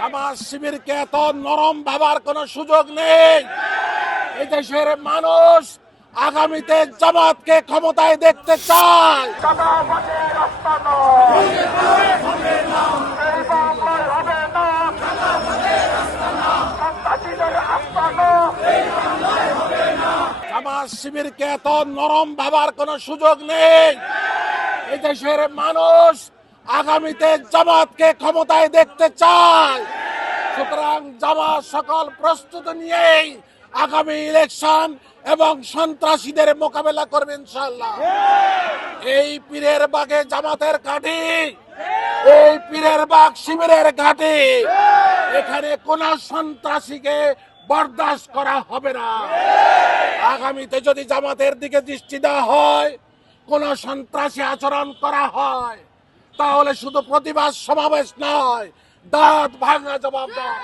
জামাত শিবিরকে এত নরম ভাবার কোনো সুযোগ নেই। এই দেশের মানুষ আগামীতে জামাতকে ক্ষমতায় দেখতে চায়। জামাত শিবিরকে এত নরম ভাবার কোনো সুযোগ নেই। এই দেশের মানুষ আগামীতে জামাতকে ক্ষমতায় দেখতে চায়। সুতরাং জামাত সকল প্রস্তুতি নিয়েই আগামী ইলেকশন এবং সন্ত্রাসীদের মোকাবেলা করবে ইনশাআল্লাহ। এই পীরের বাগে জামাতের ঘাঁটি, এই পীরের বাগ শিবিরের ঘাঁটি, এখানে কোন সন্ত্রাসীকে বরদাস্ত করা হবে না। আগামীতে যদি জামাতের দিকে দৃষ্টি দেওয়া হয়, কোন সন্ত্রাসী আচরণ করা হয়, তাহলে শুধু প্রতিবাদ সমাবেশ নয়, দাঁত ভাঙা জবাব দেওয়া।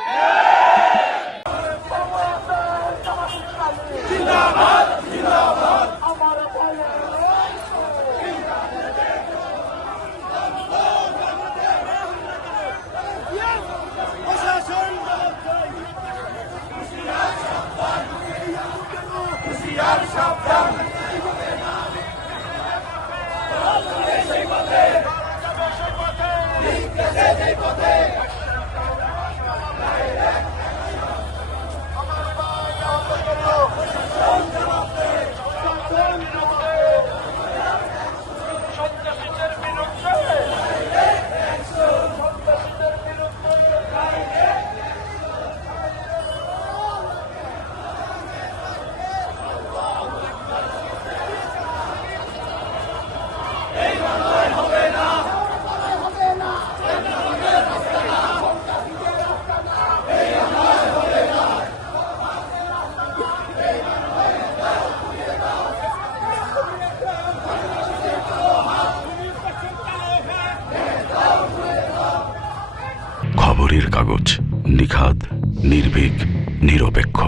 খবরের কাগজ, নিখাদ, নির্ভীক, নিরপেক্ষ।